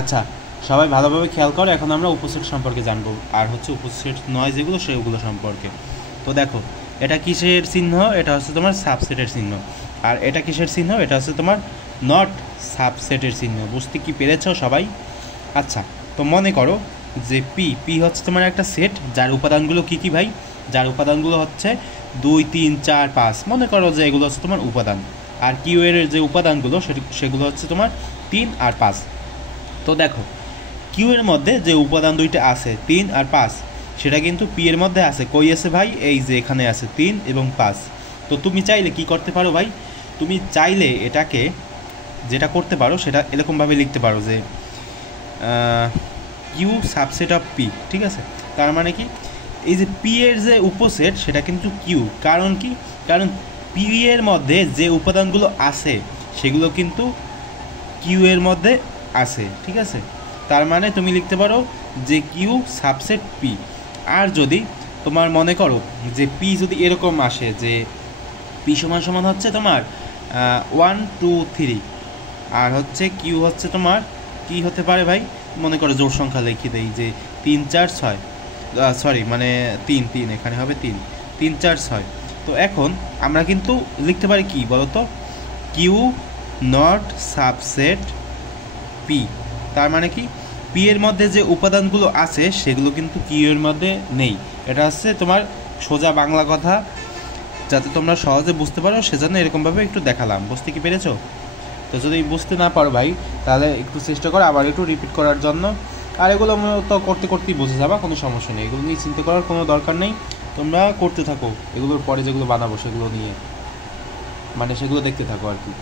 আচ্ছা, সবাই ভালোভাবে খেয়াল করো, এখন আমরা উপসেট সম্পর্কে জানবো, আর হচ্ছে উপসেট নয় যেগুলো সেগুলো সম্পর্কে। তো দেখো, এটা কিসের চিহ্ন? এটা হচ্ছে তোমার সাবসেটের চিহ্ন। আর এটা কিসের চিহ্ন? এটা হচ্ছে তোমার নট সাবসেটের চিহ্ন। বুঝতে কি পেরেছো সবাই? আচ্ছা, তো মনে করো যে পি পি হচ্ছে তোমার একটা সেট, যার উপাদানগুলো কী কী ভাই? যার উপাদানগুলো হচ্ছে 2 3 4 5। মনে করো যে এগুলো হচ্ছে তোমার উপাদান। আর কিউ এর যে উপাদানগুলো সেগুলো হচ্ছে তোমার 3 আর 5। তো দেখো, কিউ এর মধ্যে যে উপাদান দুইটা আছে 3 আর 5, সেটা কিন্তু পি এর মধ্যে আছে। কই আছে ভাই? এই যে এখানে আছে 3 এবং 5। তো তুমি চাইলে কি করতে পারো ভাই? তুমি চাইলে এটাকে যেটা করতে পারো সেটা এরকমভাবে লিখতে পারো যে কিউ সাবসেট অফ পি। ঠিক আছে? তার মানে কি, এই যে পি এর যে উপসেট সেটা কিন্তু কিউ। কারণ কি? কারণ পি এর মধ্যে যে উপাদানগুলো আছে সেগুলো কিন্তু কিউ এর মধ্যে আছে। ঠিক আছে? তার মানে তুমি লিখতে পারো যে কিউ সাবসেট পি। আর যদি তোমার মনে করো যে পি যদি এরকম আসে যে পি সমান সমান হচ্ছে তোমার 1 2 3, আর হচ্ছে কিউ হচ্ছে তোমার কি হতে পারে ভাই? মনে করো জোড় সংখ্যা লিখে দেই যে 3 4 6, সরি মানে 3 3, এখানে হবে 3 3 4 6। তো এখন আমরা কিন্তু লিখতে পারি কি বলতো? Q not subset P. তার মানে কি, পি এর মধ্যে যে উপাদানগুলো আছে সেগুলো কিন্তু কিউ এর মধ্যে নেই। এটা হচ্ছে তোমার সোজা বাংলা কথা, যাতে তোমরা সহজে বুঝতে পারো সেজন্য এরকমভাবে একটু দেখালাম। বুঝতে কি পেরেছো? তো যদি বুঝতে না পারো ভাই, তাহলে একটু চেষ্টা করো আবার একটু রিপিট করার জন্য। আর এগুলো তো করতে করতেই বুঝে যাবা, কোনো সমস্যা নেই, এগুলো নিয়ে চিন্তা করার কোনো দরকার নেই। তোমরা করতে থাকো, এগুলোর পরে যেগুলো বানাবো সেগুলো নিয়ে, মানে সেগুলো দেখতে থাকো আর কি।